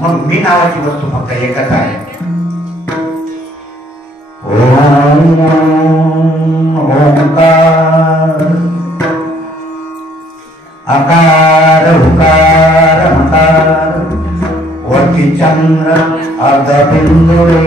मग मी नावाची वस्तू फक्त एकच आहे. ओंकार आकार उकार मकार वरती चंद्र अर्धबिंदुरे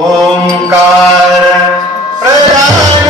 ओंकार प्रधान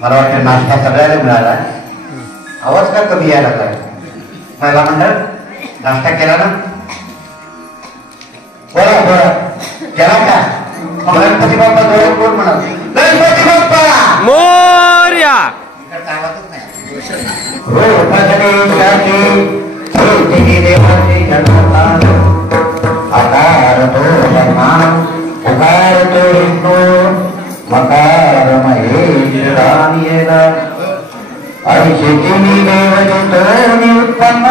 मला वाटतं नाश्ता सगळ्याला मिळाला. आवाज का कमी यायला लागलाय? महिला मंडळ नाश्ता केला ना? बोला बोला, केला का? गणपती बाप्पा जवळ कोण म्हणाल? गणपती बाप्पा मोरया. आवाजच नाही. हो देवाचे जन्मस्थान आकार तो ब्रह्मांड उकार तो विष्णू मकार महेश रानियेला शेतीनी देव देतो उत्पन्न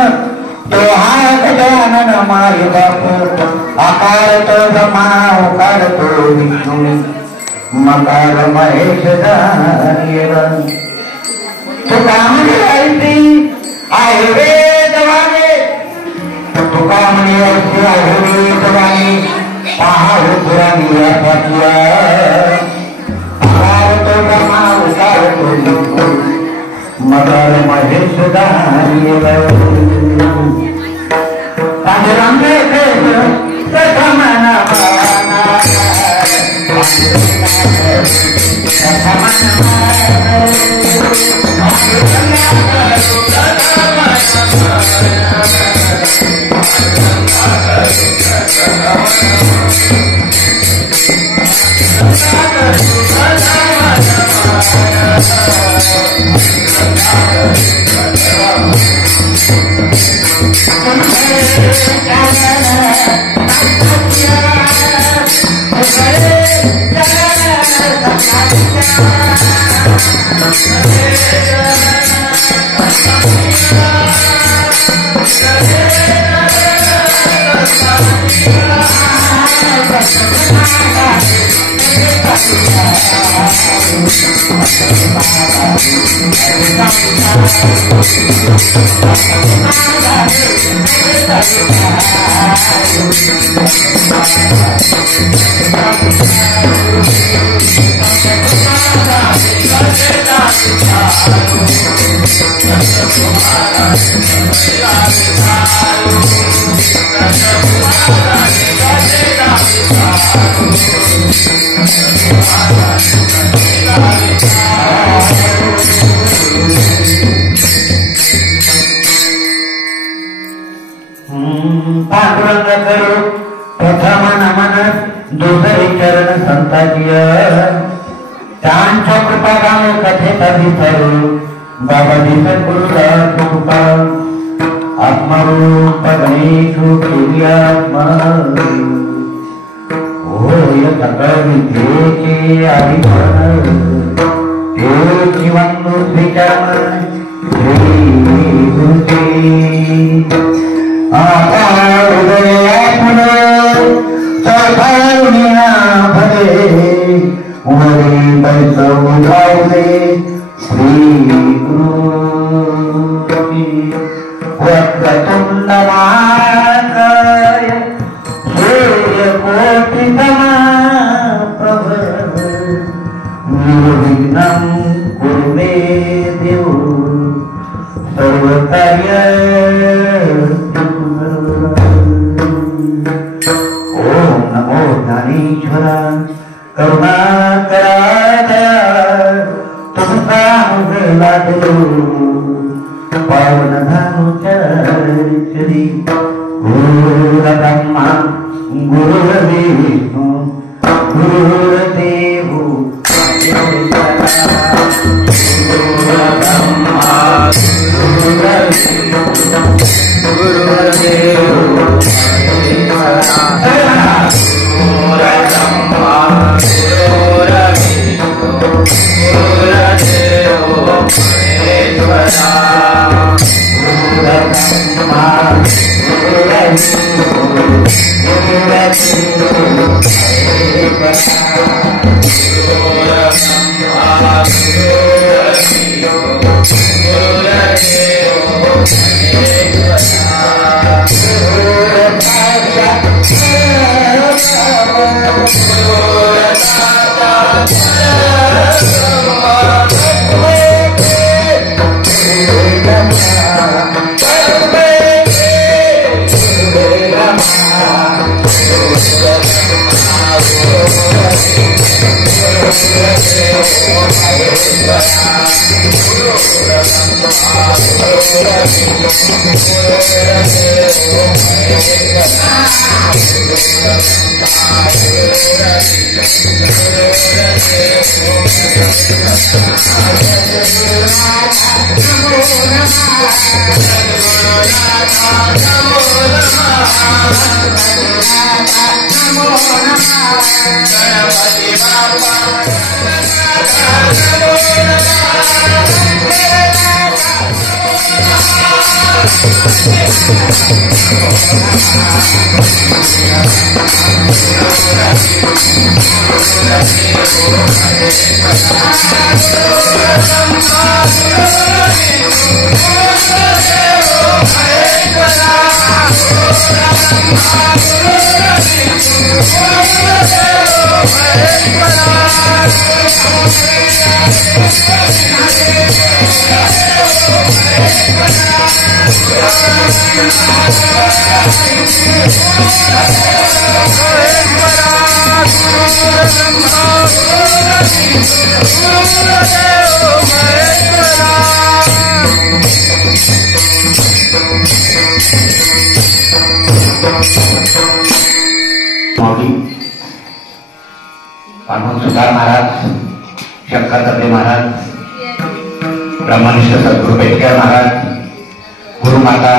तो हा गजानन माय बाप आकार तो ब्रह्मा ओकार तो विष्णू मकार महेश तुका म्हणे ऐसी आहे वेदवाणी तुका म्हणे ऐसी आहे वेदवाणी पहाड पुराणी आकार तो ब्रह्मा ओकार तो विष्णू मगर महेश प्रथम नमन दुसरे चरण संताजी त्यांच्या कृपा गाव कथेचा दिसरू बाबा दिसत गुरुला कृपा आत्मरूप गणेशु आत्मा होय सकळ विद्येचे आदिपण हे जीवन विचार श्री गुरुजी आता उदयापुन सकाळुनिया भरे उमरी पैसवले श्री गुरु वक्रतुंड महाकाय सूर्य कोटि समप्रभ निर्विघ्नं कुरु मे देव सर्वकार्य ओम नमो ज्ञानेश्वरा करुणाकरा दया तुमचा मुझला देऊ पावन धानुचरी गुरु ब्रह्मा गुरु विष्णू गुरुदेव Namo पांडुरंग सुतार महाराज, शंकर दबे महाराज, ब्रह्मनिष्ठ सद्गुरू पेटकर महाराज, गुरुमाता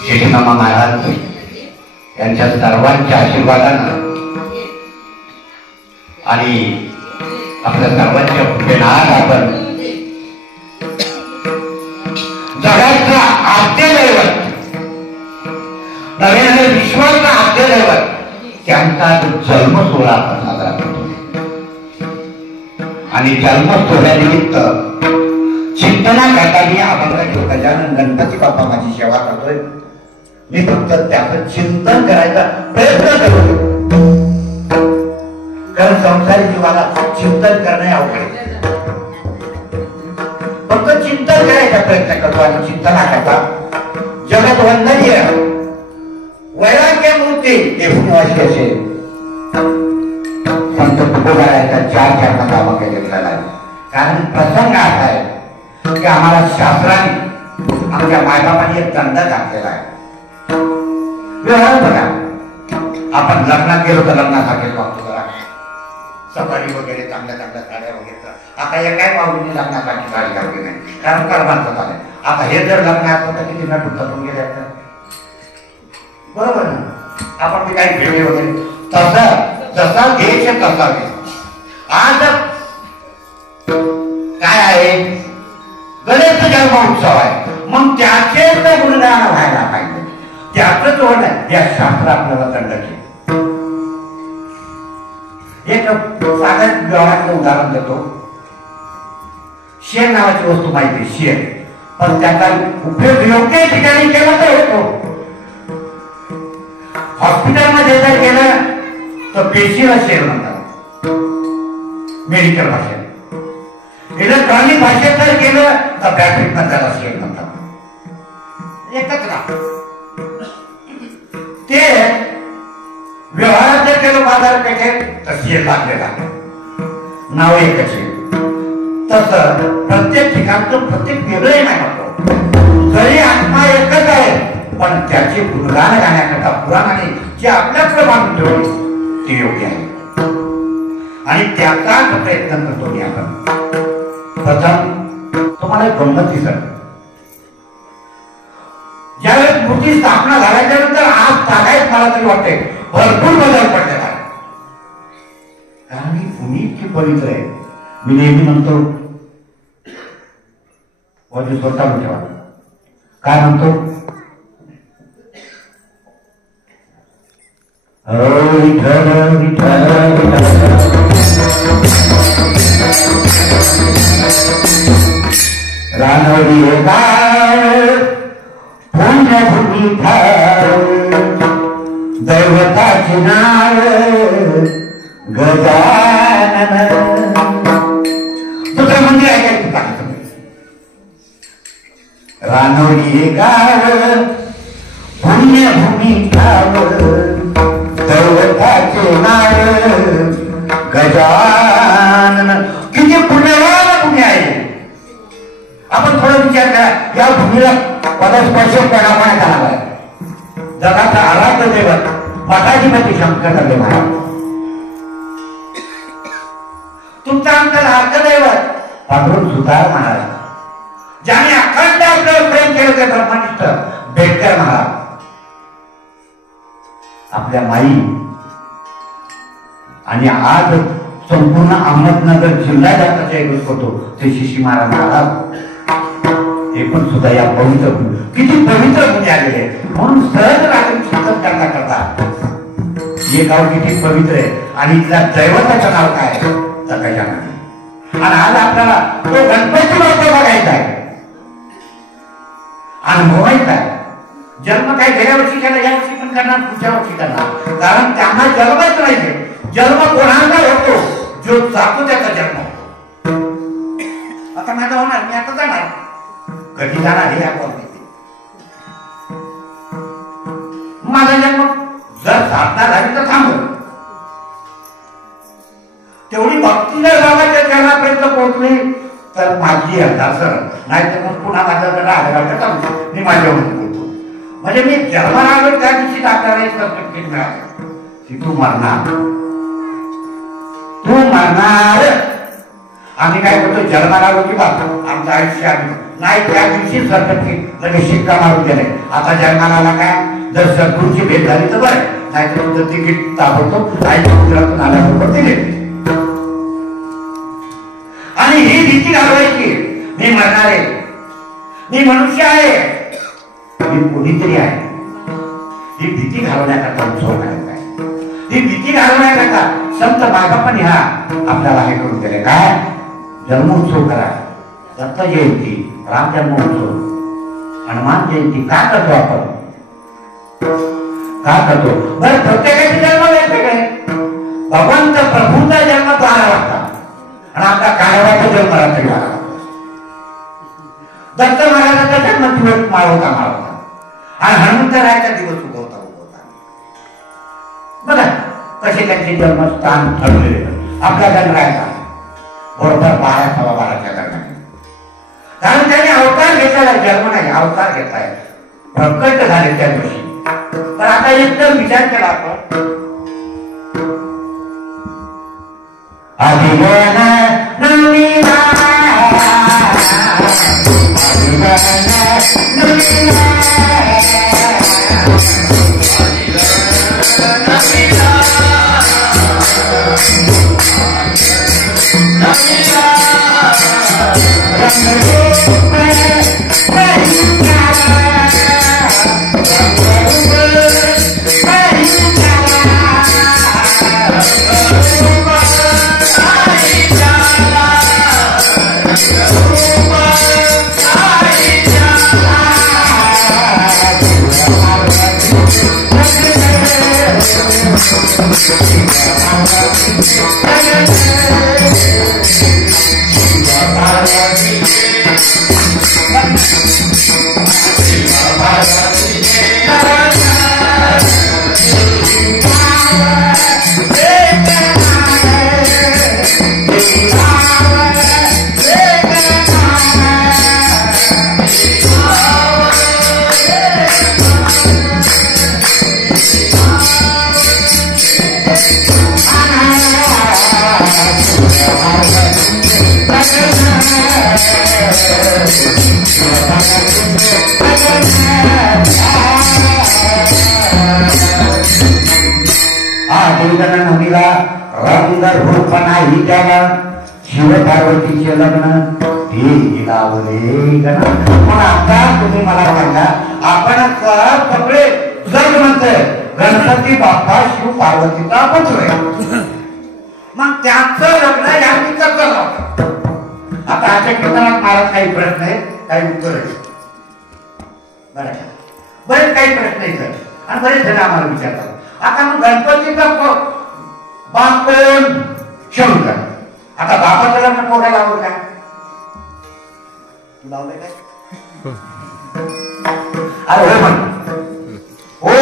शेषमामा महाराज यांच्या सर्वांच्या आशीर्वादानं आणि आपल्या सर्वांच्या प्रेरणात आपण जगाचा आद्य दैवत, नवीन आणि विश्वाचा आद्य दैवत त्यांचा जन्म सोहळा आपण साजरा करतो. आणि जन्म सोहळ्यानिमित्त चिंतनाकरता मी अभंगाची गजानन गणपती बाप्पा माझी सेवा करतोय. मी फक्त त्याचं चिंतन करायचा प्रयत्न करतो, कारण संसारी जीवाला चिंतन करणे अवघड आहे. फक्त चिंतन करायचा प्रयत्न करतो आणि चिंतनाकरता जगत वंदनीय वैराग्य मूर्ती देवनिवासी असेल संत तुकोबारायांचा 4 चरणात अभंग घेतलेला आहे. कारण प्रसंग असा आहे की आम्हाला शास्त्राने आमच्या मायबापांनी एक दंड घातलेला आहे. व्यवहार बघा, आपण लग्नात गेलो तर लग्नासाठी वागतो जरा सफारी वगैरे चांगल्या चांगल्या साड्या वगैरे. आता या काय माऊलीने लग्नासाठी साडी घातली नाही, कारण कर्मांचं झालंय. आता हे जर लग्न असतं तर किती नटून तटून गेले असतं, बरोबर ना. आपण ते काही भेटे वगैरे तसा जसा देश तसा देश. आज काय आहे, गणेश जन्मोत्सव आहे, मग त्याचेच गुणगान व्हायला पाहिजे. त्याच होण या शास्त्र आपल्याला दंड केलं. एक साधं व्यवहाराचं उदाहरण देतो. शेण नावाची वस्तू माहिती, शेण, पण त्याचा उपयोग योग्य ठिकाणी केला तर होतो. हॉस्पिटलमध्ये जर गेलं तर पेशीला शेण म्हणतात मेडिकल भाषेत. इलेक्ट्रॉनिक भाषेत जर गेलं तर बॅटरी पण त्याला शेण म्हणतात. एकच ना ते व्यवहारात जर गेलो बाजारपेठेत तर शेण लागलेला नाव एकच आहे. तसं प्रत्येक ठिकाणचं प्रत्येक वेगळं नाही म्हणतो. जरी आत्मा एकच आहे पण त्याचे गुणगान गाण्याकरता पुराणाने जे आपल्याकडे बांधून ठेवले ते योग्य आहे आणि त्याचाच प्रयत्न करतो मी. आपण प्रथम तुम्हाला गंमत दिसत, ज्यावेळेस मूर्ती स्थापना झाल्याच्या नंतर आज तागायत मला तरी वाटते भरपूर बदल पडलेला आहे. कारण ही भूमी इतकी पवित्र आहे. मी नेहमी म्हणतो वजू स्वतः ठेवा. काय म्हणतो, विठ्ठल विठ्ठल रानवडी पुण्यभूमी दैवताचे नाव गजानन. दुसरं मंदिर ऐकायचं टाकायचं. रानवडी गाव पुण्यभूमी दैवताचे नाव गजानन. किती पुण्यवान भूमी आहे. आपण थोडा विचार करा, या भूमीला पदस्पर्श करण्यात आला आहे. जगाचा आराध्य दैवत मठाधिपती शंकर दबे महाराज, तुमचा आमचा लाडकं दैवत पांडुरंग सुतार महाराज, ज्याने अखंड आपल्यावर प्रेम केलं ते ब्रह्मनिष्ठ पेटकर महाराज, आपल्या माई आणि आज संपूर्ण अहमदनगर जिल्हा ज्याचा जयघोष करतो ते शिशी महाराज महाराज, हे पण सुद्धा या पवित्र किती पवित्र भूमी आलेले म्हणून सहज राहून चिंतन करता करता हे गाव किती पवित्र आहे आणि इथल्या दैवताचं नाव काय तर गजानन. आणि आज आपल्याला तो गणपती बाप्पा बघायचा आहे, अनुभवायचा आहे. जन्म काय गेल्या वर्षी केला, या वर्षी पण करणार, पुढच्या वर्षी करणार. कारण त्यांना जन्मच नाही. जन्म कोणाचा होतो जो जातो त्याचा जन्म होतो. आता माझा होणार, मी आता जाणार, कधी जाणार हे आपण माझा जन्म जर साधना झाली तर थांबल. तेवढी भक्ती जर बाबाच्या चरणापर्यंत पोहोचली तर माझी सर नाही तर मग पुन्हा माझ्याकडे आल्यावर मी माझ्यावर बोलतो. म्हणजे मी जन्माला आलो त्या दिवशी आपल्याला एक सर्टिफिकेट मिळालं की तू मरणार, तू मरणार. आम्ही काय करतो जन्माला आलो की बाबा आमचं आयुष्य आलं नाही, त्या दिवशी सर्टिफिकेट लगेच शिक्का मारून गेले. आता जन्माला आला काय जर सद्गुरूची भेट झाली तर बरं, नाही तर तुझं तिकीट ताबडतोब आई गुजरातून आल्याबरोबर दिले. आणि ही भीती घालवायची मी मरणार आहे, मी मनुष्य आहे, मी कोणीतरी आहे. ही भीती घालवण्याकरता उत्सव करायचा आहे. ही भीती घालवण्याकरता संत मायबापांनी हा आपल्याला हे करून दिले. काय जन्मोत्सव करा, दत्त जयंती, राम जन्मोत्सव, हनुमान जयंती का करतो आपण, का करतो बरं. प्रत्येकाचे जन्म वेगवेगळे. भगवंत प्रभूंचा जन्म 12 वाजता आणि आपला काळाचा जन्म रात्री 12 वाजता. दत्त महाराजांचा जन्म दिवस माळवता आणि हनुमंतरायाचा दिवस उगवता. बघा कसे त्यांचे जन्मस्थान ठरलेले. आपल्या गणरायाचा बरोबर 12:15 दरम्यान. कारण त्याने अवतार घेतलेला, जन्म नाही अवतार घेतलाय, प्रकट झाले त्या दिवशी. पण आता एकदम विचार केला आपण आदिवन नमिला रंग रूप नाही त्याला शिव पार्वतीचे लग्न हे लावले गण. पण आता तुम्ही मला सांगा आपण सगळे जग म्हणतोय गणपती बाप्पा शिव पार्वतीचा पुत्र आहे, मग त्याचं लग्न यांनी कसं लावलं. आता आजच्या कीर्तनात महाराज काही प्रश्न आहेत, काही उत्तर आहेत, बरेच काही प्रश्न आहेत आणि बरेच जण आम्हाला विचारतात. आता मग गणपतीचा बाप कोण? शंकर. आता बापाचं लग्न कोणा लावलं काय? तू लावलंय काय? अरे हो म्हण हो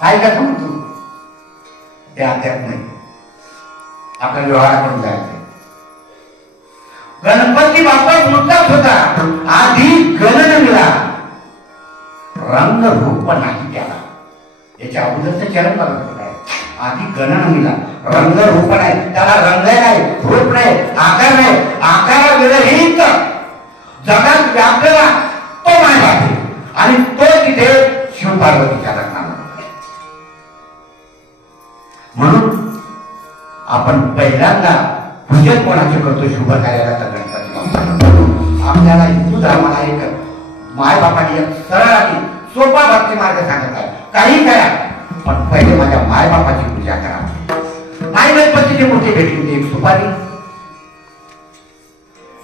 काय का सांग तू ते अध्यात्म नाही, आपल्या व्यवहाराकडून जायचंय. गणपती बाप्पा मोठाच होता, आधी गणन मिळा, रंग रूप नाही त्याला. याच्या अगोदरचं चरण बघा, आधी गणन मिळा, रंग रूप नाही त्याला, रंग नाही, रूप नाही, आकार नाही. आकारा विरहित जगात व्यापलेला तो मायबाप आहे आणि तो तिथे शिव पार्वतीच्या लग्नाला. म्हणून आपण पहिल्यांदा पूजन कोणाचे करतो शुभ कार्याला तर गणपती बाप्पा. आपल्याला हिंदू आम्हाला एक माय बापाने एक सरळ आणि सोपा भक्ती मार्ग सांगत आहे. काही करा पण पहिले माझ्या माय बापाची पूजा करा. माय गणपतीची मूर्ती भेटली होती एक सुपारी,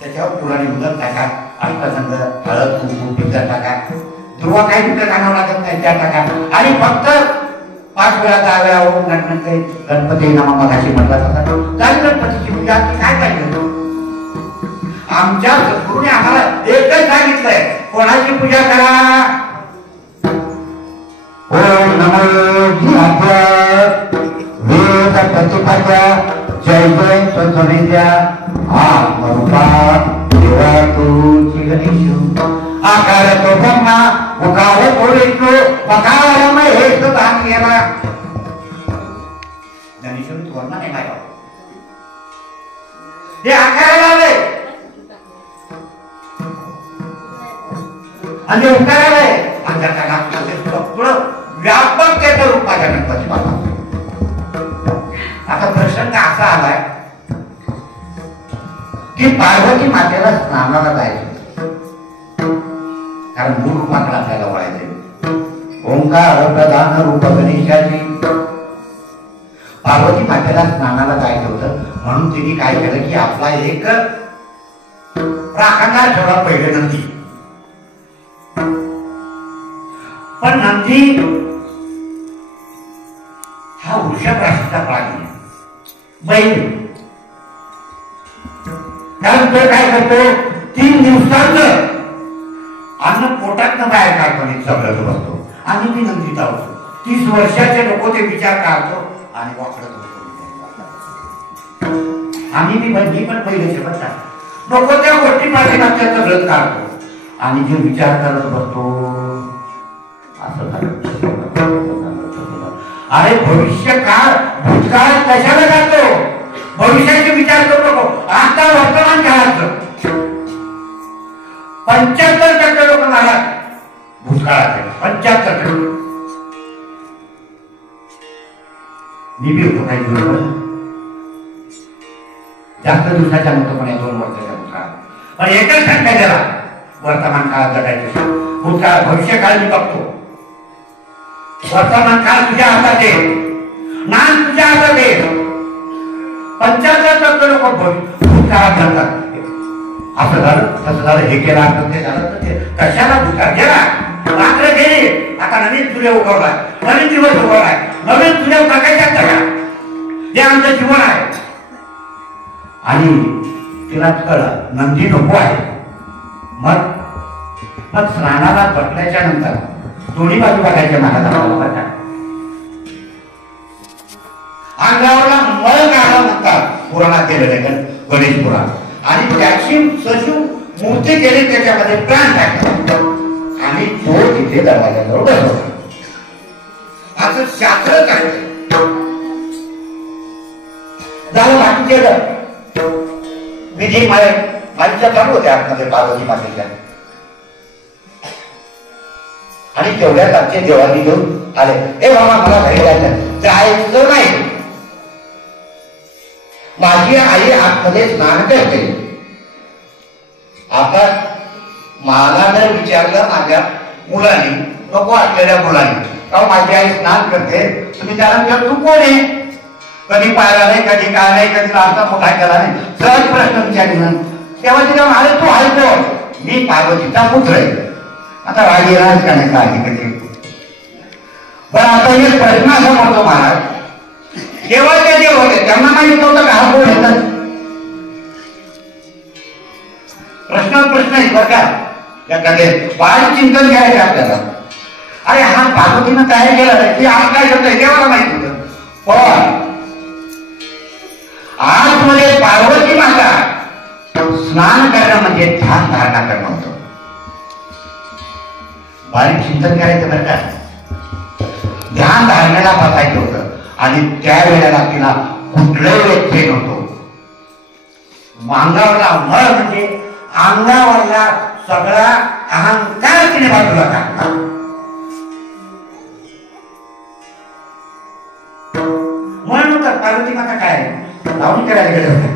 त्याच्यावर पुराणी मुलं टाका, अष्टसंग हळद कुंकू पिंजर टाका, दुर्वा काही विकत आणावं लागत नाही त्या टाका आणि फक्त 5 वेळा 10 वेळा ओम गणपती नामा मगाशी म्हटला तसा काय गणपतीची पूजा काय पाहिजे. आमच्या सद्गुरूने आम्हाला एकच सांगितलंय, कोणाची पूजा करा. ओम नमो वेद प्रतिपाद्या जय जय स्वतंत्र्या आत्मरूपा देवा तुझी गणेश आकार तो ब्रह्मा उकार बोलितो पकारमय हेतु दान गेला. गणेशोनी तोरणा नाही माय हे आकाराला आले आणि उकाराला आहे अंगाचा नाम व्यापकतेचं रूप माझ्या गणपती बाबा. आता प्रसंग असा आलाय की पार्वती मातेला स्नानाला जायचं, कारण मूळ रूपाकडे आपल्याला वळायचे. ओंकार प्रधान रूप गणेशाची पार्वती मातेला स्नानाला जायचं होतं, म्हणून तिने काय केलं की आपला एक प्राकांड ठेवला पहिले नंदी. पण नंदी हा वृषभ राशीचा प्राणी बैल, कारण तो काय करतो 3 दिवसांचं अन्न पोटात बाहेर काढतो आणि सगळं बसतो आणि मी नंदी चावतो. 30 वर्षाचे लोक ते विचार काढतो आणि वाकडत होतो. आम्ही मी पण पहिले बघता नको त्या गोष्टी पाठीमागच्या सगळं काढतो आणि जे विचार करत बसतो असं झालं. अरे भविष्य काळ भूतकाळ कशाला जातो, भविष्याचे विचार करू नको. आता वर्तमान काळाचं 75% लोक मला भूतकाळात 75%. मी बी होतो काही दिवस, जास्त दिवसाच्या नव्हतं पण 2 वर्षाच्या भूतकाळ. पण एकच टक्का गेला वर्तमान काळात जगायचं. भूतकाळ भविष्य काळ मी बघतो, वर्तमान काळ तुझ्या हातात आहे, नान तुझ्या हातात आहे. 75% लोक भूतकाळात जातात. असं झालं तसं झालं, हे केलं असं ते झालं तर ते कशाला भूतकाळ गेला. रात्र गेली, आता नवीन सूर्य उगवलाय, नवीन दिवस उगवलाय, नवीन सूर्य प्रकाशात जगा. हे आमचं जीवन आहे. आणि तिला कळलं नंदी नको आहे. मग स्नानाला बसल्याच्या नंतर दोन्ही बाजू बघायच्या महाराजांना. अंगावरला मळ काढा म्हणतात पुराणात केलेलं गणेश पुराण, आणि त्याची सजीव मूर्ती केली, त्याच्यामध्ये प्राण टाकतात आणि तो तिथे दरवाजाजवळ बसवला. असं शास्त्र सांगतं. झालं बाकीचे विधी माझ्या चालू होत्या आतमध्ये पार्वती मातेच्या. आणि तेवढ्यात आमचे देवानी घेऊन आले. ए बाबा मला घरी जायचं नाही, माझी आई आतमध्ये स्नान करते. आता मला न विचारलं माझ्या मुलांनी, नको असलेल्या मुलांनी, का माझी आई स्नान करते, तुम्ही त्याला विचार तू कोण आहे, कधी पाहिला नाही, कधी काय नाही, कधी लांबचा मोठा केला नाही, सहज प्रश्न विचारला. तेव्हा तिला म्हणाले तू आहे कोण, मी पार्वतीचा पुत्र आहे. आता राजी राज का नाही काळजी कधी. पण आता एक प्रश्न असा पडतो महाराज, केवळचे देव होते त्यांना माहित होतं का हा कोण येतात. प्रश्न आहे बरं का, बाळ चिंतन घ्यायचे आपल्याला. अरे हा पार्वतीनं काय केलं की आज काय करतोय देवाला माहित होतं. पण आज मध्ये पार्वती माता स्नान करणं म्हणजे ध्यान धारणा करणं होतं. बारीक चिंतन करायचं बरं का, ध्यान धारणाला बसायचं होतं. आणि त्यावेळेला तिला कुठलंही एक होतो. अंगावरला मळ म्हणजे अंगावरला सगळा अहंकार तिने बाजूला टाकला. म्हणून तर पार्वती माता काय लावणी करायला गेले होते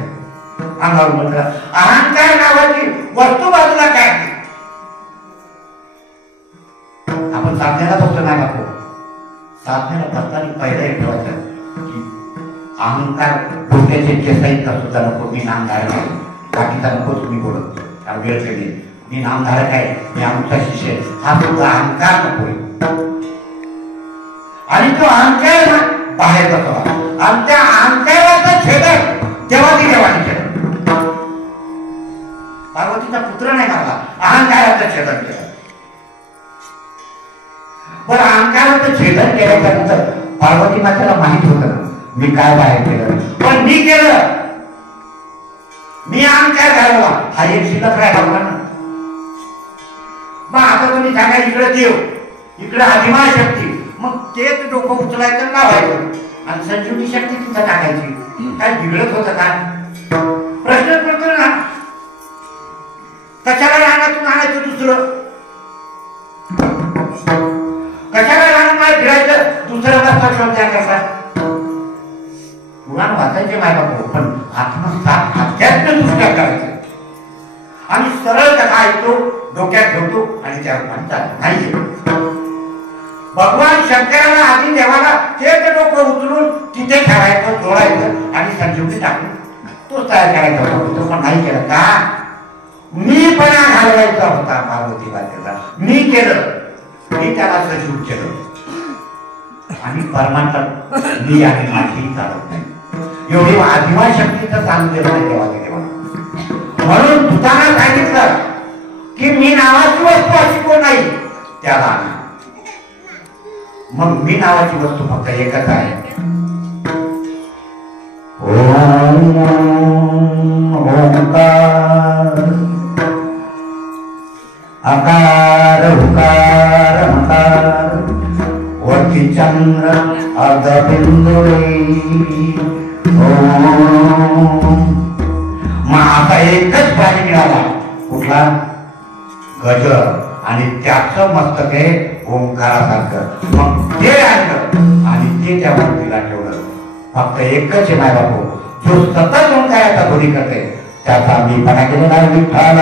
अंगावर म्हटलं अहंकार नावाची वस्तू बाजूला काढली. आपण साधण्याला बघतो नाही बापू, साधण्याला बसताना पहिला एक ठेवायचं की अहंकार डोक्याचे केसाईत सुद्धा नको, मी नामधारक आहे, बाकीचा नको तुम्ही बोलत, कारण वेळ केली मी नामधारक आहे, मी आमचा शिष्य आहे, हा सुद्धा अहंकार नको. आणि तो अहंकार बाहेर बसवा आणि त्या अहंकाराचं छेदन देवादी देवाने केलं. पार्वतीचा पुत्र नाही मारला, अहंकाराचं छेदन केलं. पण अहंकाराचं छेदन केल्याच्या नंतर पार्वती मातेला माहित होतं मी काय बाहेर केलं, पण मी केलं, मी अहंकार घालवला, हा एक शिल्लक राहिला ना. मग आता तुम्ही सांगा इकडे देव, इकडे आदिमा शक्ती, मग तेच डोकं उचलायचं लावायचं आणि संजीवनी शक्ती तिथं टाकायची. काय बिघडत होतं का? प्रश्न पडतो ना, कशाला रानातून आणायचं दुसरं, कशाला रानात फिरायचं दुसरं रस्ता शोध द्या कसा. पुराण वाचायचे माय बापू, पण आत्मसात अध्यात्म दृष्ट्या करायचं आणि सरळ कथा ऐकतो, डोक्यात ठेवतो आणि त्या नाही. भगवान शंकराला आधी देवाला तेच डोकं उचलून तिथे ठेवायचं, जोडायचं आणि संजीवनी टाकून तोच तयार करायचा होता. तो पण नाही केलं का? मी पणा घालवायचा होता पार्वती मातेला, मी केलं, मी त्याला सजीव केलं आणि परमात्मा मी आणि माझी चालत नाही. एवढी आदिमा शक्तीचं चालू नाही देवाच्या देवा. म्हणून तुताना सांगितलं की मी नावाची वस्तू अशी कोण नाही त्याला. मग मी नावाची वस्तू फक्त एकच आहे. ओंकार आकार उकार मकार वरती चंद्र अर्धबिंदुळे. मग आता एकच प्राणी मिळाला, कुठला? गजर, आणि त्याचं मस्तक आहे ओंकारासारखं. मग ते आणलं आणि ते त्या मूर्तीला ठेवलं. फक्त एकच आहे माय बापू, जो सतत ओंकाराचा ध्वनी करते त्याचा मी पणा केलेला आहे. विठ्ठला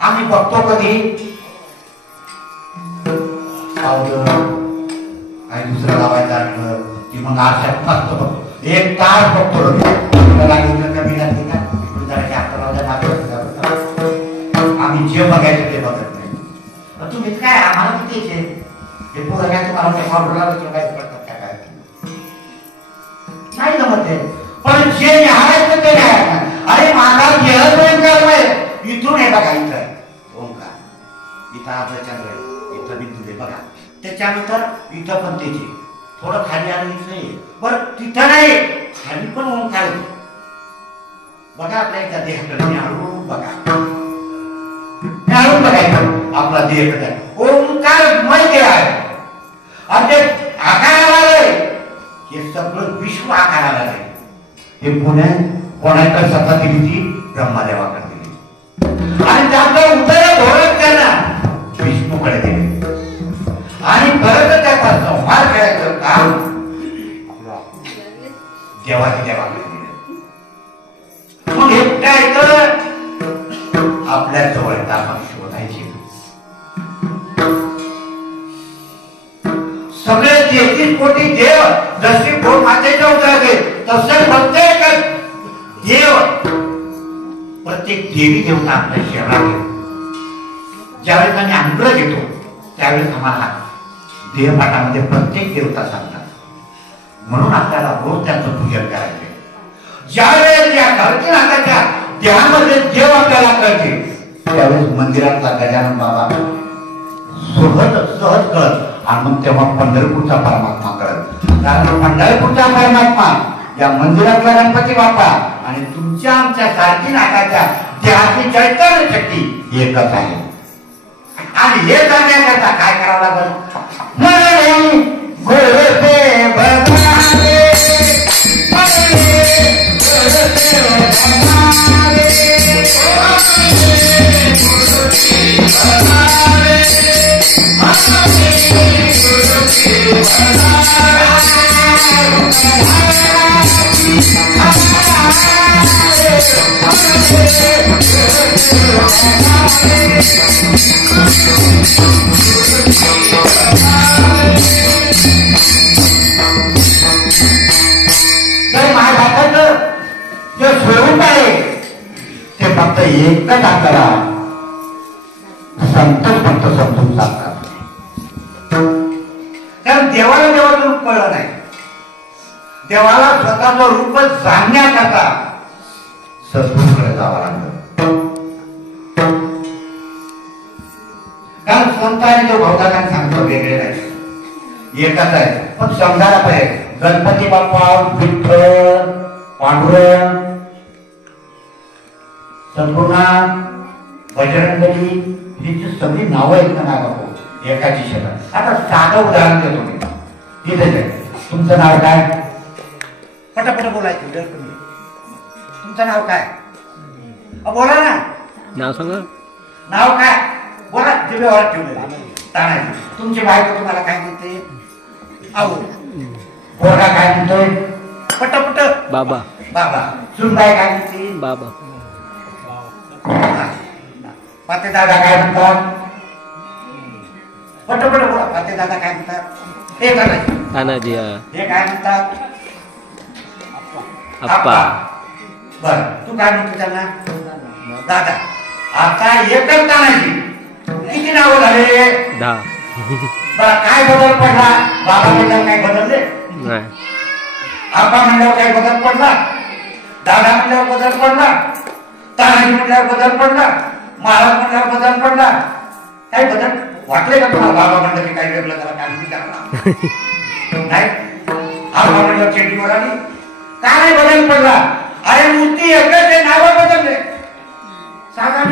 आम्ही बघतो कधी काही दुसरं लावायचं आठवलं की मग आरशात मस्त बघतो, एक तास बघतो. आम्ही जे बघायचं ते बघत नाही. तुम्ही काय आम्हाला किती हे पोरं काय तुम्हाला काय नाही जमत आहे. पण जे न्याहायचं ते न्याहायचं. अरे माझा देह इथून आहे बघा, इथं ओंकार, इथं आपलं चंद्र आहे, इथं बिंदू आहे बघा. त्याच्यानंतर इथं पण त्याचे थोडं खाली आलं इथं, बरं तिथं नाही, खाली पण ओंकार बघा. आपल्या एकदा देहाकडे न्याहाळून बघा, न्याहाळून बघायचं आपला देह ओंकार मय आहे. आणि आकाराला हे सगळं विश्व आकाराला आहे. हे कोणाकडे सत्ता दिली ती ब्रह्मदेवाकडे दिली आणि त्याचं उदय धोरण करणार विष्णूकडे दिले. आणि परत त्याचा संहार करायचं काम देवाच्या देवाकडे गेले. मग एकट्या ऐकत आपल्या जवळचा आपण शोधायचे. सगळे 33 कोटी देव जसे गोमातेच्या उतरले तसे प्रत्येक देव प्रत्येक देवी देवता आपल्या शहरात येतो. ज्यावेळेस आम्ही अनुग्रह घेतो त्यावेळेस आम्हाला देवपाठामध्ये प्रत्येक देवता सांगतात. म्हणून आपल्याला रोज त्यांचं पूजन करायचे. ज्यावेळेस या धरती नाथाच्या देहामध्ये देव आपल्याला कळते त्यावेळेस मंदिरातला गजानन बाबा सहज कळत. आणि मग तेव्हा पंढरपूरचा परमात्मा कळत. कारण पंढरपूरचा परमात्मा या मंदिरातला गणपती बाप्पा आणि तुमच्या आमच्या सारखी नाथाच्या देहाची चैतन्य शक्ती एकच आहे. आणि हे जाण्याकरता काय करावं लागेल? जे स्वरूप आहे ते फक्त एकच आपल्याला संतच फक्त समजून सांगतात. कारण देवाला देवाचं रूप कळलं नाही. देवाला स्वतःचं रूप जाणण्याकरता सद्गुरूकडे जावं लागतं. कारण संत आणि तो भगवंतांनी सांगतो वेगळे नाही, एकच आहे. पण समजायला पाहिजे गणपती बाप्पा, विठ्ठल, पांडुरंग, सद्गुरुनाथ, बजरंगबली ही जी सगळी नावं आहेत ना बाबा एकाच शब्दात. आता साधं उदाहरण देतो मी. इथे तुमचं नाव काय? पटापट बोलायचं. तुमचं नाव काय? बोला ना. नाव सांगा. नाव काय? बोला. जिभेवर ठेवलेलं ताणायचं. तुमची बायको तुम्हाला काय म्हणते? अहो. पोरगा काय म्हणतोय? पटापट. बाबा. बाबा. सुनबाई काय म्हणते? बाबा. पाते दादा काय म्हणतात? पटापट बोला. पाते दादा काय म्हणतात? हे तानाजी. तानाजी. हे काय म्हणतात? अप्पा. बर तू काय म्हणतो त्यांना? दादा. आता एकच तानाजी. किती नावं झाले? 10. काय बदल पडला? बाबा म्हणल्यावर काय बदलले? नाही. आप्पा म्हणल्यावर काय बदल पडला? दादा म्हणल्यावर बदल पडला? तानाजी म्हणल्यावर बदल पडला? महाराज म्हणल्यावर बदल पडला? काय बदल वाटले का तुम्हाला? बाबा म्हणलं की काही वेगळं त्याला काय करणार नाही. आप्पा म्हणल्यावर चेटीवर आली. काय बदल पडला? अरे मूर्ती एकच आहे, नाव बदलले. सांगा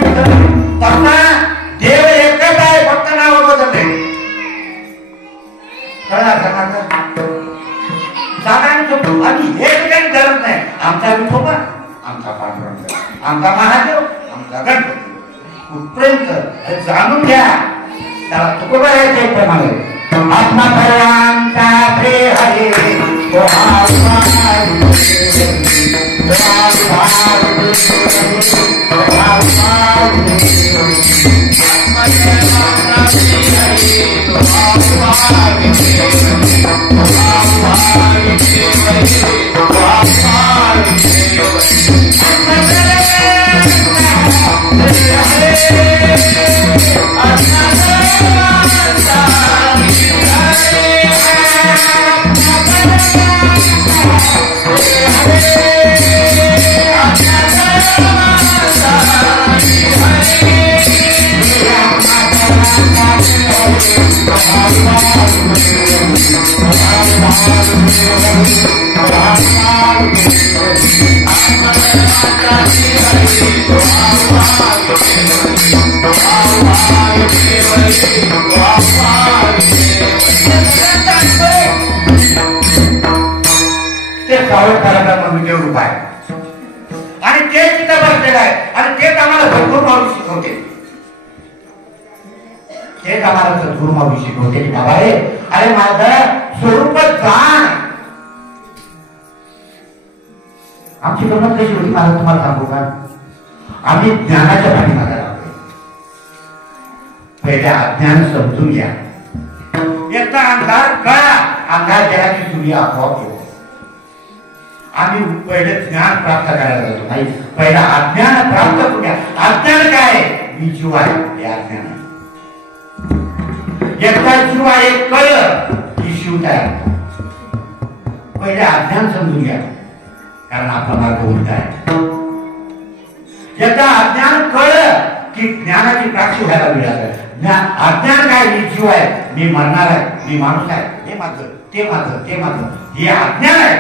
देव एकच आहे, फक्त नाव बदलले. आणि हे काही गरज नाही. आमचा विठोबा, आमचा पांडुरंग, आमचा महादेव, आमचा गणपती कुठपर्यंत जाणून घ्या. त्याला तुकोबा यायचे प्रमाणे आत्मा सर्वांचा प्रिय हरी रूप आहे आणि ते तिथं बसलेलं आहे आणि तेच आम्हाला सद्गुरुमावली शिकवते. तेच आम्हाला सद्गुरुमावली शिकवते की बाबा रे, अरे माझं स्वरूप जाण. आमची गमत कशी होती मला तुम्हाला सांगू का? आम्ही ज्ञानाच्या पाठीमागे लागलो. पहिले अज्ञान समजून घ्या. एकदा अंधार कळा, अंधार जगाची दुनिया आपोआप येतो. आम्ही पहिले ज्ञान प्राप्त करायला जातो नाही, पहिला अज्ञान प्राप्त करूया. अज्ञान काय? मी जीव आहे हे अज्ञान आहे. एकदा जीव आहे कळलं की शिव तयार होतो. पहिले अज्ञान समजून घ्या, कारण आपला मार्ग उलटा आहे. एकदा अज्ञान कळलं की ज्ञानाची प्राप्ती व्हायला मिळालं. अज्ञान काय? मी जीव आहे, मी मरणार आहे, मी माणूस आहे, हे माझं ते माझं ते माझं, हे अज्ञान आहे.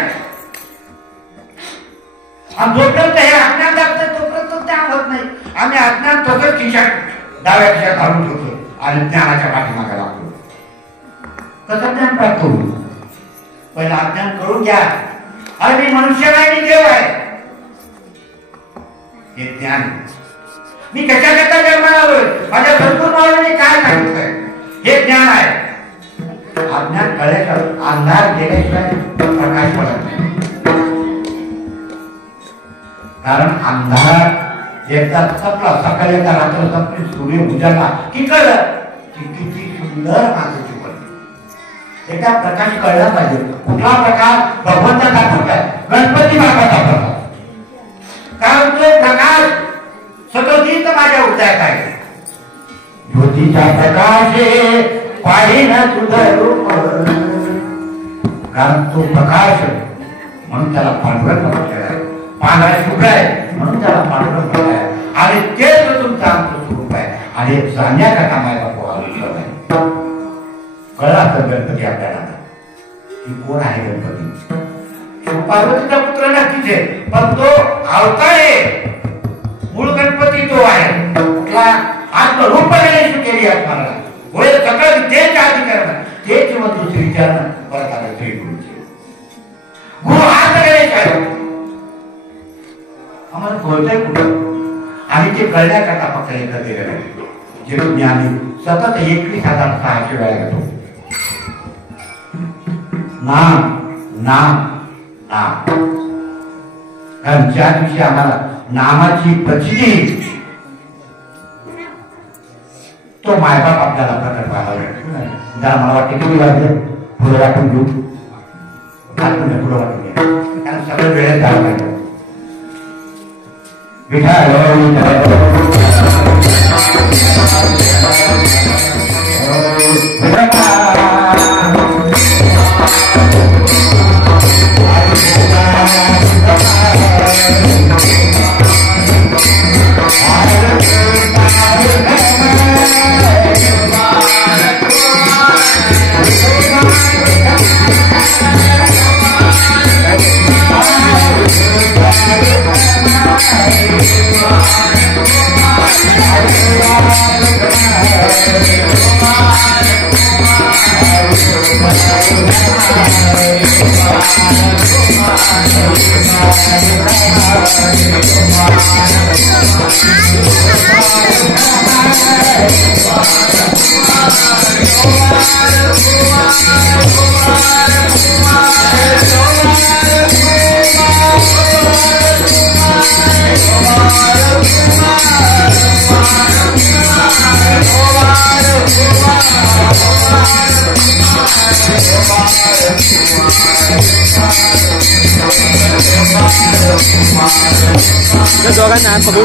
आणि जोपर्यंत हे अज्ञान लागतं तोपर्यंत ज्ञान होत नाही. आम्ही अज्ञान तसंच खिशात डाव्या खिशात घालून ठेवतो आणि ज्ञानाच्या पाठीमागे लागतो. कसं ज्ञान प्राप्त होईल? पहिला अज्ञान करून घ्या. अरे मी मनुष्य नाही, मी देव आहे, हे ज्ञान. मी कशा कशा जन्माला आलोय, माझ्या भरपूर मावळीने काय सांगितलंय, हे ज्ञान आहे. अज्ञान कळल्याशिवाय, अंधार गेल्याशिवाय प्रकाश पडत नाही. कारण अंधार एकदा संपला, सकाळी एकदा रात्र संपली, सूर्य उजाडला की कळलं की किती सुंदर माझं जीवन. एका प्रकाश कळला पाहिजे. कुठला प्रकाश? भगवंताचा प्रकाश, गणपती बाप्पाचा प्रकाश. कारण तो प्रकाश सतोदित माझ्या हृदयात आहे. ज्योतीचा प्रकाश पाहिन तुझं रूप, कारण तो प्रकाश म्हणून त्याला पांढरं म्हटलेलं आहे. पांढरा शुभ्र आहे म्हणून त्याला पांढरं म्हटलं आहे. आणि तेच तुमचं आमचं स्वरूप आहे. आणि जाण्याकरता माझा पोहा आहे. कळलं असं गणपती आपल्याला की कोण आहे गणपती? पार्वतीचा पुत्र नक्कीच आहे, पण तो अवतार आहे. मूळ गणपती तो आहे. कुठला? आत्मरूप केली आत्माला होय. सगळं तेच अधिकरण, तेच मग दुसरी विचार परत आलं श्री गुरुचे. गुरु हा सगळे काय आम्हाला कळतंय कुठं? आणि ते कळण्याकरता फक्त एकदा दिलेलं आहे. जे ज्ञानी सतत 21,600 वेळा घेतो नाम नाम नाम. कारण ज्या दिवशी आम्हाला नामाची प्रचिती, तो मायबाप आपल्याला प्रकट व्हायला. जरा मला वाटते तुम्ही वाटले फुलं वाटून घेऊ, फुलं वाटून घ्या, कारण सगळं वेळेत झालं पाहिजे. दोघांना हात पकडू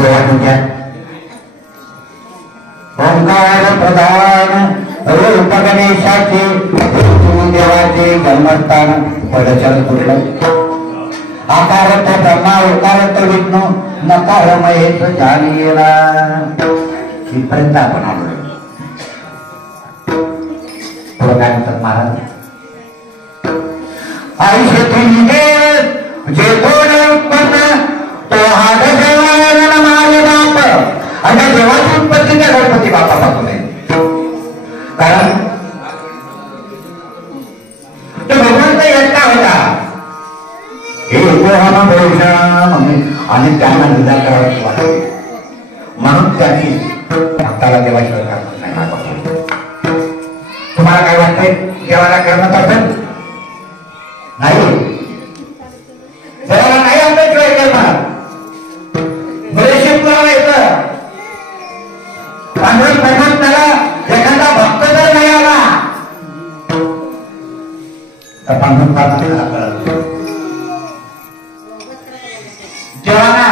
दोघांचा ओंकार प्रधान रूप गणेशाचे देवाचे जन्मस्थान पडचल कुठलं. आकार तो ब्रह्मा, उकार तो विष्णू, नकारमयेच जाणीला इथपर्यंत आपण आलो. पुढं काय म्हणतात महाराज? आयुष्यातून जे कोण उत्पन्न तो हात देवाला मागे बाप आणि देवाची उत्पत्ती त्या गणपती बापापासून आहे. कारण तो भगवंत एकटा होता आणि त्यांना निदान करावं वाटते म्हणून त्यांनी भक्ताला देवाशिवाय करत नाही. तुम्हाला काय वाटतंय देवाला करणं पसंत नाही? देवाला नाही आपल्याशिवाय करणार बरेचसे येतं पांढरं भगवंताला एखादा भक्त जर नाही आला तर पांढरं जेव्हा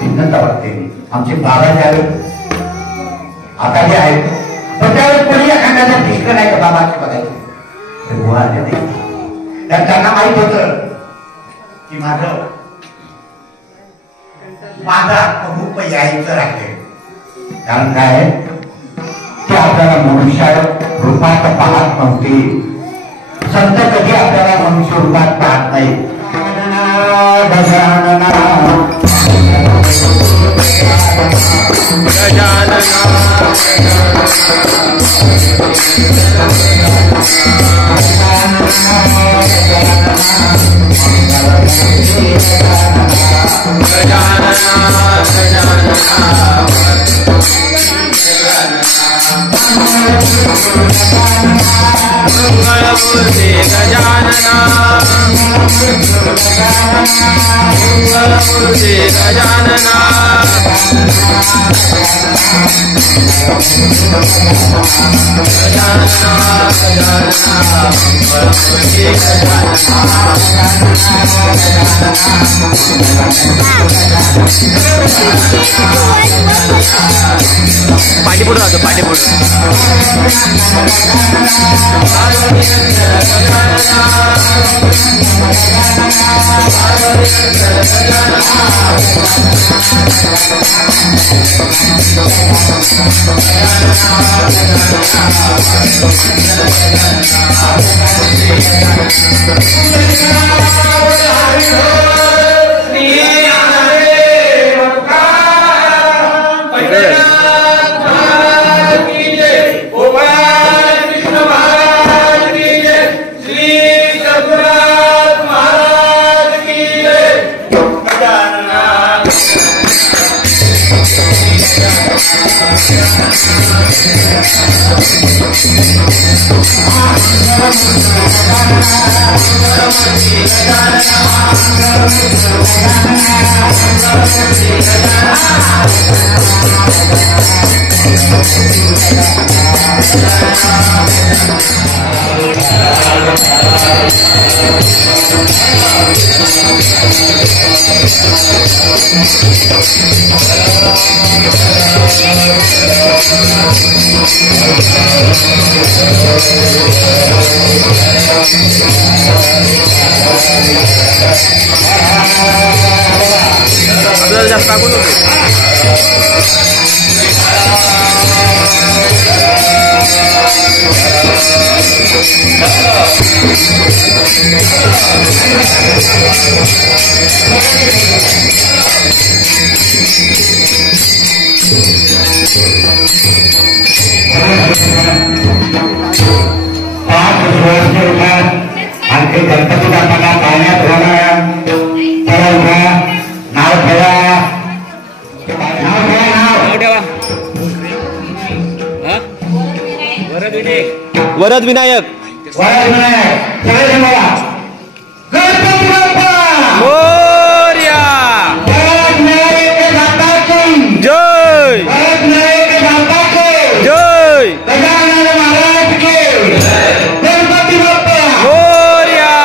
भिन्नता वाटते. आमचे बाबा ज्यावेळी आता जे आहेत पण त्यावेळेस कोणी एखाद्याचं दिसलं नाही का बाबाचे बघायचे तर त्यांना माहित होत की माझा रूप यायचं राहिले. कारण काय ते आपल्याला मनुष्य रूपात पाहत नव्हते. संत कधी आपल्याला मनुष्य रूपात पाहत नाही. गजानना मंगलमूर्ति गजानना मंगलमूर्ति गजानना गजानना गजानना मंगलमूर्ति पाठी पुढे जातो पाठी पुढे जास्त टाकून आणखी गणपती बाप्पाला पाण्यात नाव ठेवा वरद विनायक गणपती बाप्पा मोरया जय जय महाराज के गणपती बाप्पा मोरया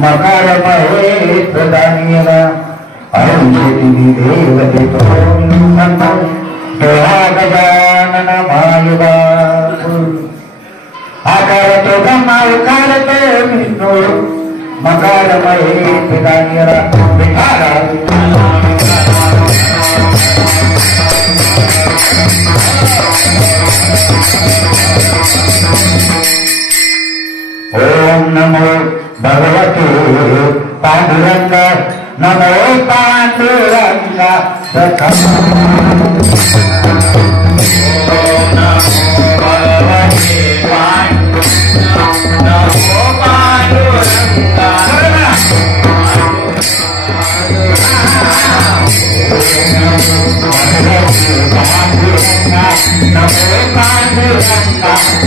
मकार महेश दानियला औषधी देवते गजानन मायुबा आकार तो ब्रह्मा उकार तो विष्णु मकार महेश दानियला विठाला ओम नमो भगवते पांडुरंग नमो पांडुरंग सखम ओम नमो भगवते पांडुरंग नमो पांडुरंग नमो पांडुरंग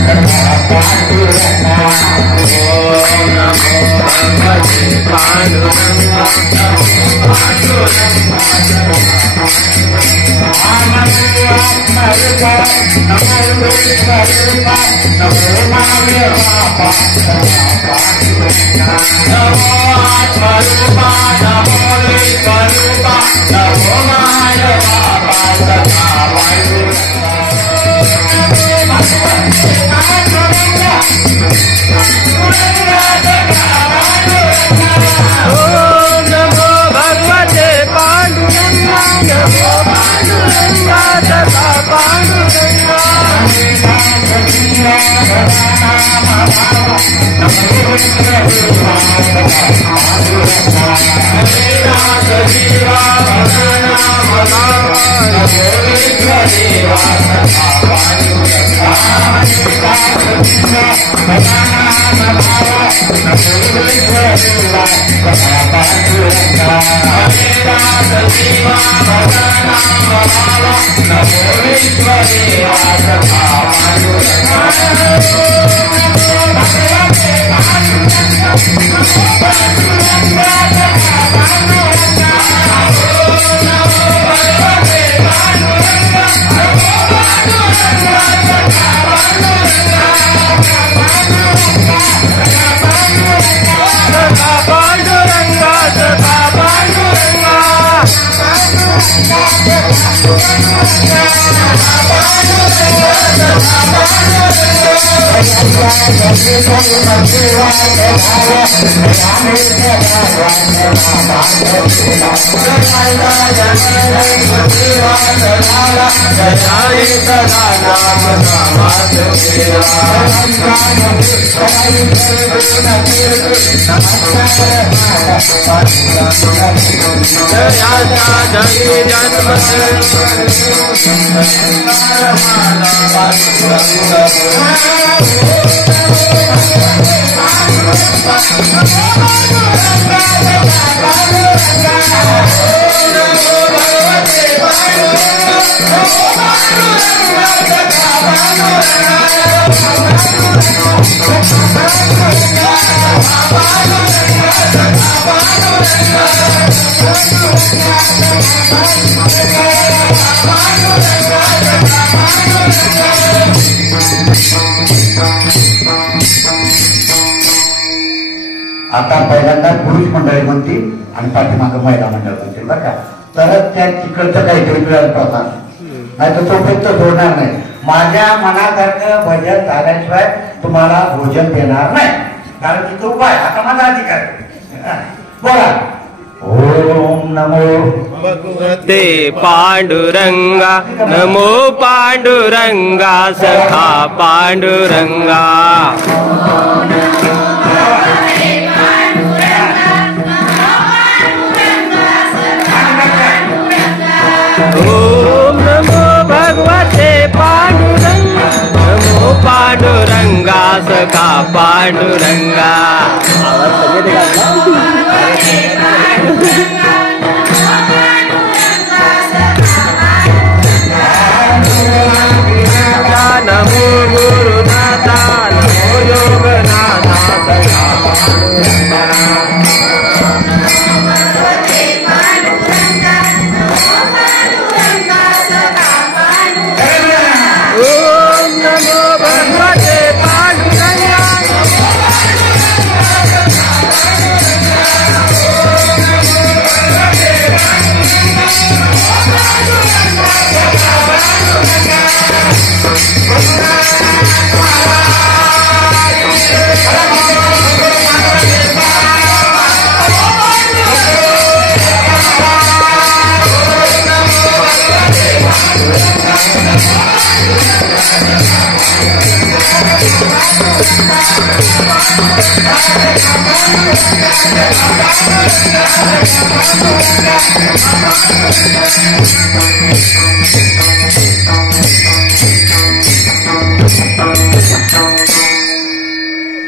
आता पहिल्यांदा पुरुष मंडळी म्हणतील आणि पाठीमागं महिला मंडळ म्हणतील बरं का, तरच त्या तिकडचं काहीतरी मिळत होणार, नाही तर तो फक्त सोडणार नाही. माझ्या मनासारखं भजन झाल्याशिवाय तुम्हाला भोजन देणार नाही, कारण की तो काय आता माझा अधिकार आहे. बोला ओम नमो भगवते पांडुरंगा, नमो पांडुरंगा, सखा पांडुरंगा. ओम नमो भगवते पांडुरंगा, नमो पांडुरंगा, सखा पांडुरंगा. नमो गुरुनाथा, नमो योगनाथा, सखा पांडुरंगा. ओम नमो भगवते पांडुरंगा.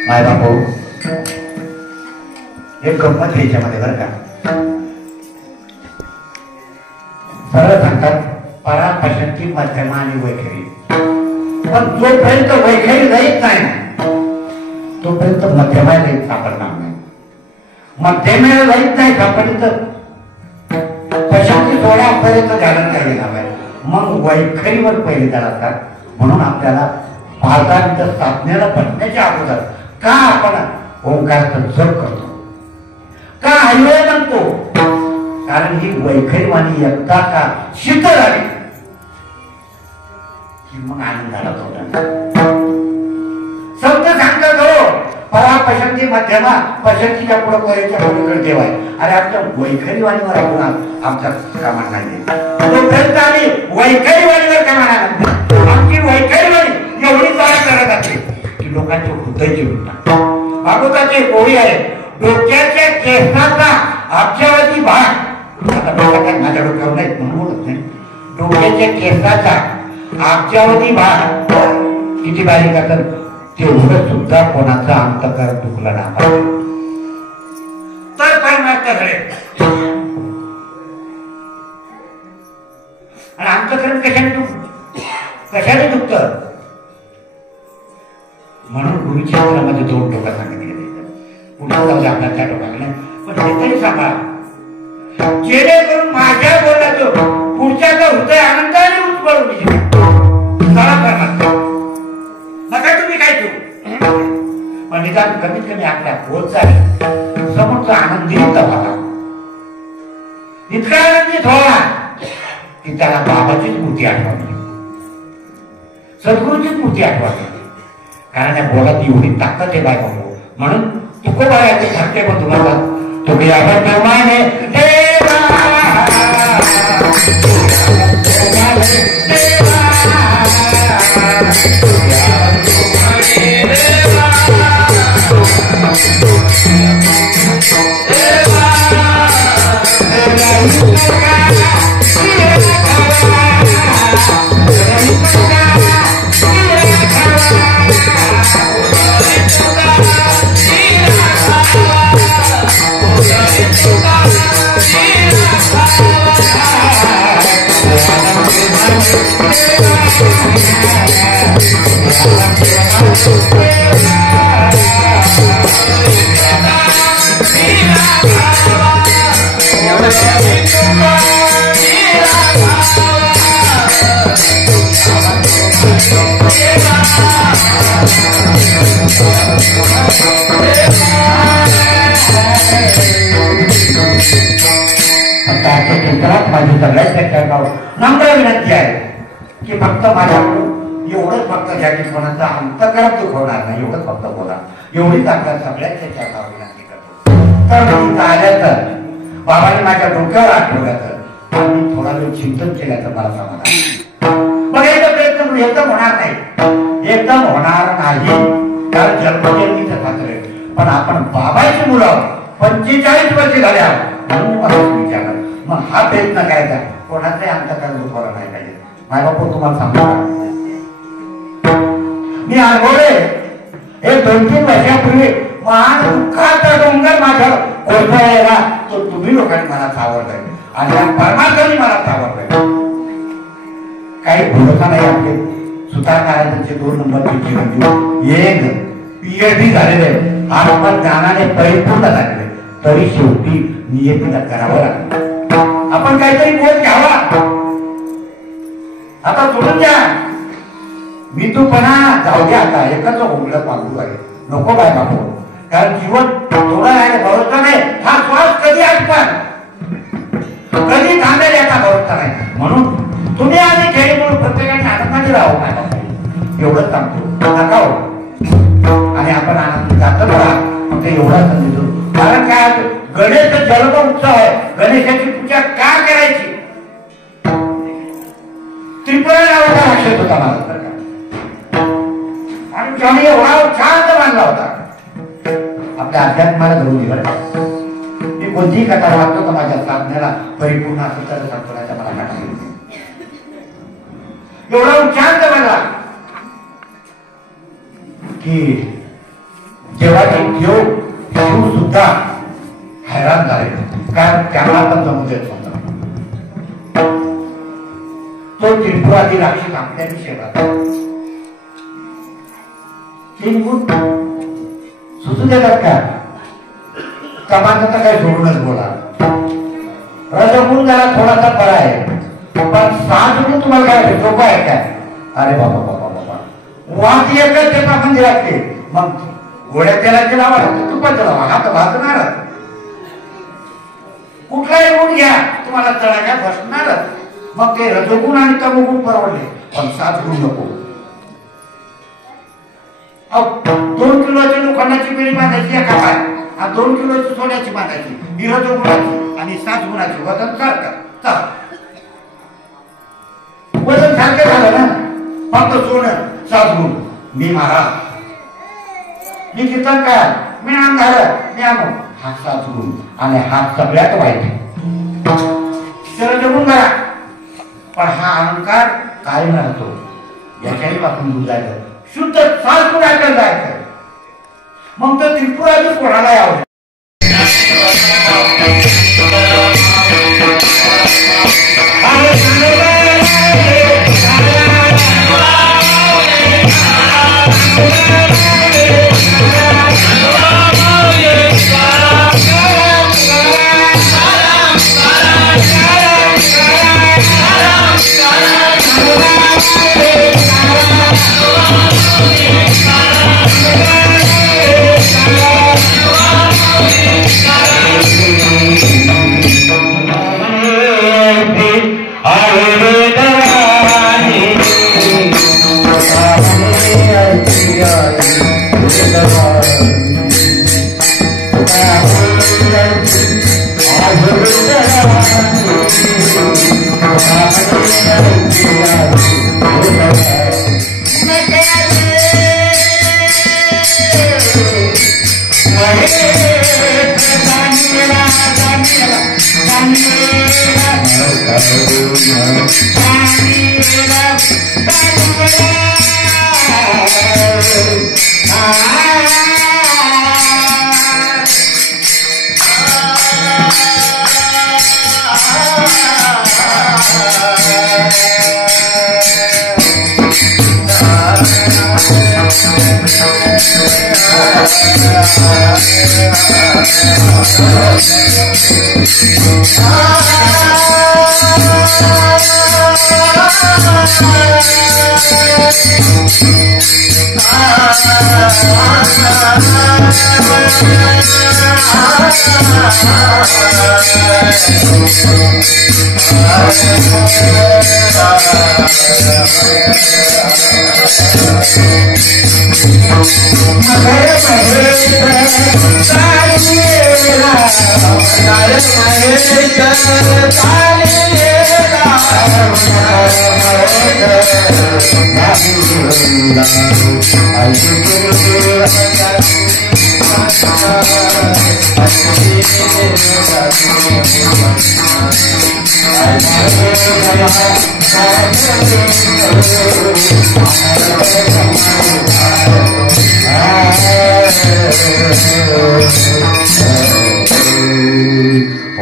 माय बापू एक गंमत याच्यामध्ये बरं का, सरळ सांगतात परापशंती मध्यमा आणि वैखरी. पण जोपर्यंत वैखरी रहित नाही तोपर्यंत मध्यमय रहित सापडणार नाही. मध्यमय रहित नाही सापडली तर कशाची थोड्या पर्यंत झालं काही नाही. मग वैखरीवर पहिले जातात. म्हणून आपल्याला 5 मिनिटं साधनेला बसण्याच्या अगोदर का आपण ओंकाराचं जप करतो, का हरिवळ म्हणतो? कारण ही वैखरी वाणी एकदा का सिद्ध झाली की मग आनंदाला थोडा शब्द सांगतात हो परा पशंती मध्यमा पशंतीच्या पुढे परीच्या पुढे ठेवाय. अरे आमच्या वैखरी वाणीवर आपण आमचा कामा नाही. तोपर्यंत आम्ही वैखरी वाणीवर कामा नाही. आमची वैखरी वाणी एवढी चाल करत असते की लोकांचे हृदय जिंकतात. भागवताची ओळी आहे, डोक्याच्या केसाचा अब्जावधी भाग. आता डोक्यात माझ्या डोक्यावर नाही म्हणून बोलत नाही. डोक्याच्या केसाचा अब्जावधी भाग किती बारीक असतात तेवढं सुद्धा कोणाचा अंतःकरण दुखला नाही तर परमार्थ घडेल. आणि अंतःकरण कशाने दुखत? म्हणून गुरुच्या मध्ये 2 टोका सांगितले पुढे जाऊ आपल्या त्या टोकाला. पण हे तरी सांगा जेणेकरून माझ्या बोलण्याचं पुढच्याचा हृदय आनंदाने उचलून नका तुम्ही काय करू. पण निदान कमीत कमी आपल्या बोलचा समोरचा आनंदित व्हावा, इतका आनंदित व्हावा की त्याला बाबाचीच मूर्ती आठवली, सद्गुरूचीच मूर्ती आठवली. कारण त्या बोलात एवढी ताकद आहे बाय बाबू. म्हणून तुकोबाराचे सांगते पण तुम्हाला तुम्ही आपण माने देवा माझी सगळ्यात नम्र विनंती आहे की फक्त माझ्याकडून एवढंच फक्त घ्या की कोणाचा अंतःकरण दुखवणार नाही. एवढंच फक्त बोला. एवढीच आपल्या सगळ्यांच्या चरणावर विनंती करतो. तर आल्याचं बाबांनी माझ्या डोक्यावर आठवलं तर आम्ही थोडा वेळ चिंतन केल्याचं मला समाधान. मग एकदा प्रयत्न करू. एकदम होणार नाही, एकदम होणार नाही. कारण जन्मजन्मीचं खात्र. पण आपण बाबाची मुलं 45 वर्ष झाल्या म्हणून मला विचारलं. मग हा प्रयत्न करायचा कोणाचाही अंतःकरण दुखवला नाही पाहिजे. माय बापू तुम्हाला सांगतो मी अनुभवले. हे 2-3 वर्षापूर्वी महान दुःखाचा डोंगर माझ्यावर कोसळलेला तो तुम्ही लोकांनी मला सावरलाय आणि या परमात्म्याने मला सावरलाय. काही भरोसा नाही. आपले सुतारकारांचे 2 नंबरचे चिरंजीव एक PhD झालेले आत्मज्ञानाने परिपूर्ण झालेले तरी शेवटी नियतीला करावं लागलं. आपण काहीतरी बोध घ्यावा. आता सोडून द्या मी तूपणा जाऊ द्या. आता एकच होमलं पांघरू आहे नको काय बापू. कारण जीवन थोडं आहे भरोसा नाही. हा श्वास कधी आटपण कधी थांबेल याचा भरोसा नाही. म्हणून तुम्ही आधी खेळी म्हणून प्रत्येकाने आनंदाने राहू काय बापू एवढंच सांगतो. नका हो. आणि आपण आनंद जात राहा फक्त एवढा समजतो. कारण काय गणेश जन्म उत्सव आहे. गणेशाची पूजा का करायची? त्रिपुरा नावाचा राक्षस होता मला आणि त्याने एवढा शांत मानला होता. आपल्या अध्यात्माला धरून दिलं. मी कोणतीही कथा वाचतो तर माझ्या साधनेला परिपूर्ण असं तर सांगण्याचा मला कथा एवढा शांत मानला की जेव्हा ते देव सुद्धा हैराण झाले. कारण त्याला पण समुद्र तो त्रिपुरातील राक्षस आपल्याने शेतात तीन गुण सुचू देतात का? कमांचा तर काही सोडूनच बोला. रजगुण जरा थोडासा बरा आहे, पण 6 गुण तुम्हाला काय सोपं आहे काय? अरे बाबा बाबा बाबा, वाट एकच ते म्हणजे लागते. मग गोड्या तेलाची लावा, तुपाचं लावा, हात भाजणार. कुठलाही गुण घ्या तुम्हाला तळाच्या बसणारच. मग ते रजोगुण आणि तमोगुण परवडले, पण 7 गुण नको. 2 किलोची लोखंडाची पेढी बांधायची एका पाय आणि 2 किलोची सोन्याची बांधायची, ही रजोगुणाची आणि 7 गुणाची. वजन सारखं, वजन सारखं झालं ना. फक्त सोनं 7 गुण. मी महाराज, मी कीर्तनकार, मी अंधार, मी आमो, हा 7 गुण. आणि हा सगळ्यात वाईट रजोगुण करा. पण हा अहंकार कायम राहतो. याच्याही पासून दूर जायचं, शुद्ध 7 गुण ऐकायला जायचं. मग तर त्रिपुराची कोणाला यावं.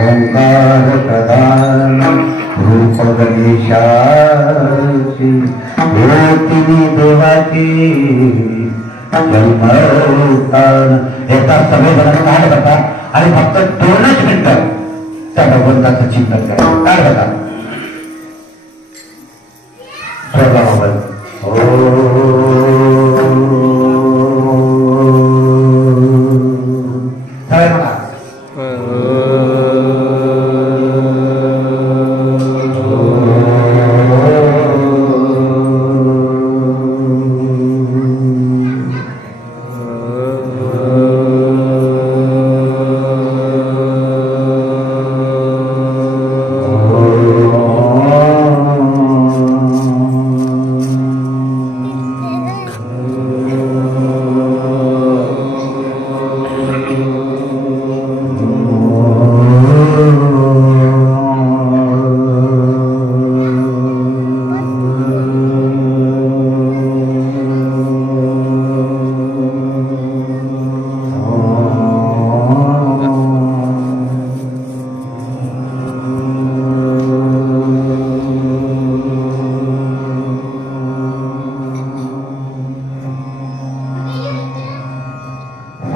ओंकार प्रधान रूप गणेशाची ज्योतिनी देवाची जन्मोत्तान. याचा सगळे जण काय करतात आणि फक्त 2च मिनिटं त्या भगवंताचं चिंतन करतात. काय करतात? स्वर्गाबाबत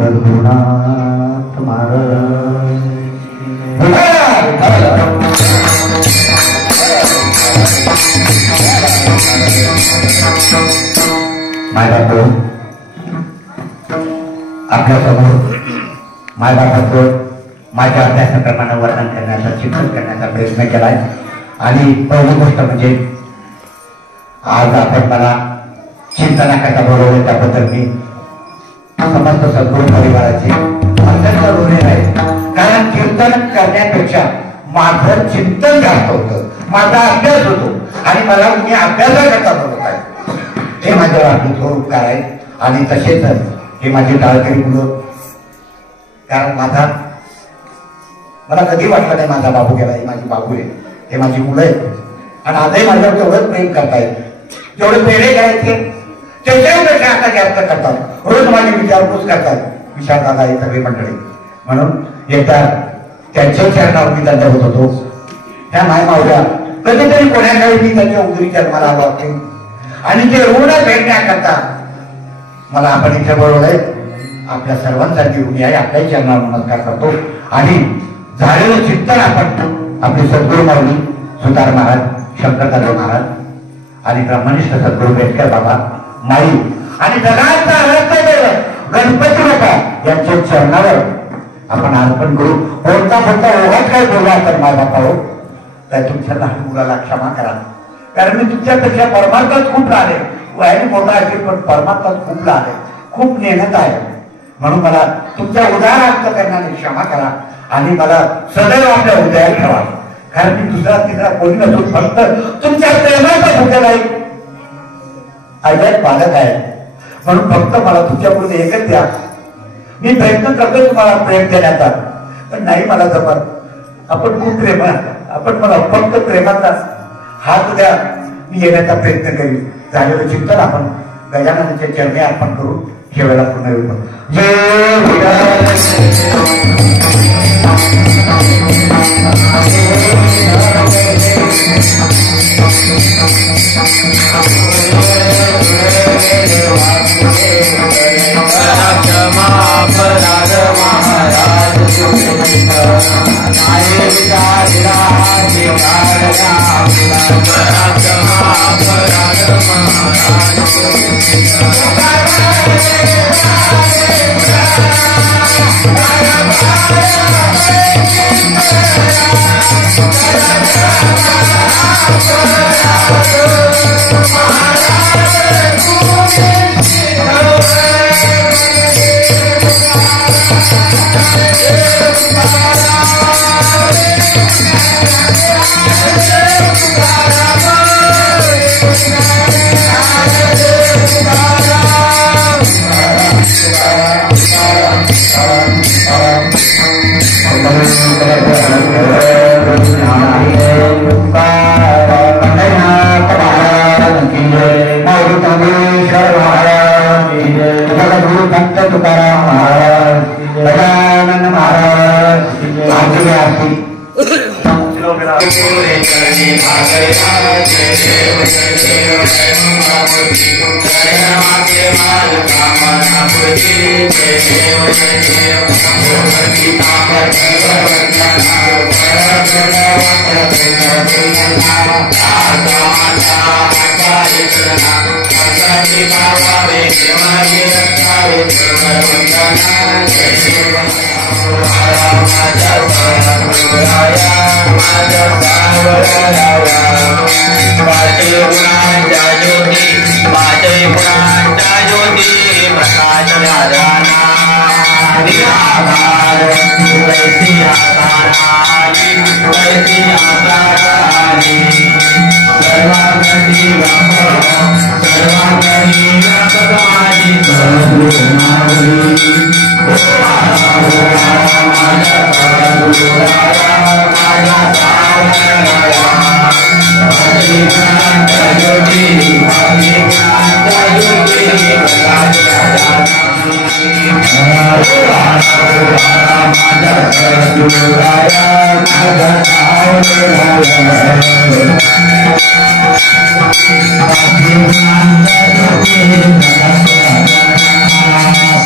रघुनाथ महाराज मायबाप आपल्यासमोर मायबापाचं माझ्या अभ्यासाप्रमाणे वर्णन करण्याचा चिंतन करण्याचा प्रयत्न केलाय. आणि पहिली गोष्ट म्हणजे आज आपण मला चिंतनाकरता बोलवलं त्याबद्दल मी समस्त सद्गुरू परिवाराचे अत्यंत ऋणी आहे. कारण कीर्तन करण्यापेक्षा माझं चिंतन जास्त होतं, माझा अभ्यास होतो आणि मला मी अभ्यासाकरता बोलत आहे. हे माझ्यावर आपले थोर उपकार आहे. आणि तसेच हे माझे टाळकरी मुलं, कारण मला कधी वाटलं नाही माझा बाबू गेला, हे माझी बाबू आहे, हे माझी मुलं आहेत आणि आजही माझ्यावर तेवढंच प्रेम करतायत. जेवढे पेढे घ्यायचे त्याच्यापेक्षा आता जास्त करतात. रोज माझी विचारपूस करतात, विशाल दादा हे सगळे मंडळी. म्हणून एकदा त्यांच्या चरणावर मी दंडवत होतो. ह्या माय मावल्या कधीतरी कोणाकडे मी त्यांच्या उदरी जन्माला आलो असते आणि ते ऋण फेडण्याकरता मला आपण इथे बोलवलंय. आपल्या सर्वांसाठी ऋणी आहे. आपल्याही चरणावर नमस्कार करतो. आणि झालेलं चिंतन आपण आपले सद्गुरू माऊली सुतार महाराज, शंकरदादा महाराज आणि ब्रह्मनिष्ठ सद्गुरू बेटकर बाबा माई आणि जगाचा रत्नदेव गणपती बाप्पा यांच्या चरणावर आपण अर्पण करू. कोणता ओघात काय बोलला तर माझा बापा हो, तर तुमच्या लहान मुलाला क्षमा करा. कारण मी तुमच्यापेक्षा परमार्थात खूप राहिले, वयाने मोठा असेल पण परमार्थात खूप राहिले, खूप मेहनत आहे. म्हणून मला तुमच्या उदाहरण करण्याने क्षमा करा आणि मला सदैव आपल्या हृदयात ठेवा. कारण मी दुसरा तिसरा कोणी नसून फक्त तुमच्या प्रेमाचा भुकेला आईत बालक आहे. म्हणून फक्त मला तुमच्यापुढे एकच द्या. मी प्रयत्न करतो तुम्हाला प्रेम देण्याचा, पण नाही मला जमत. आपण खूप प्रेम, आपण मला फक्त प्रेमाचा हात द्या, मी येण्याचा प्रयत्न करीन. झालेलं चिंतन आपण गजाननाच्या चरणी अर्पण करू. शेवटला पूर्ण येऊ.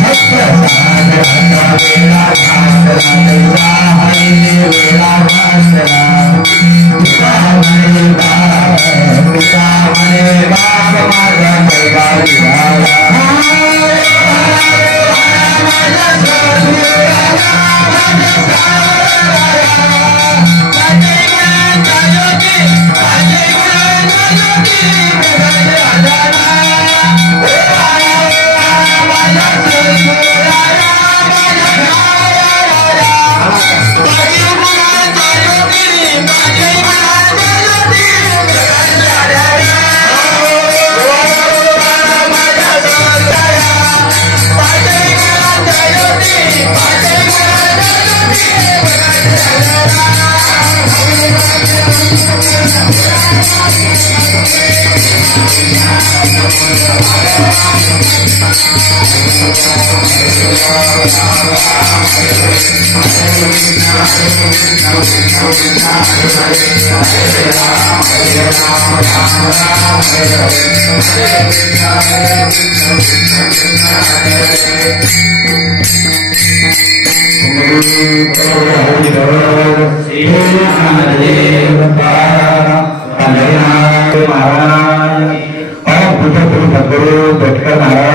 Let's go. महाराज परम पूज्य श्री सद्गुरु बेटकर महाराज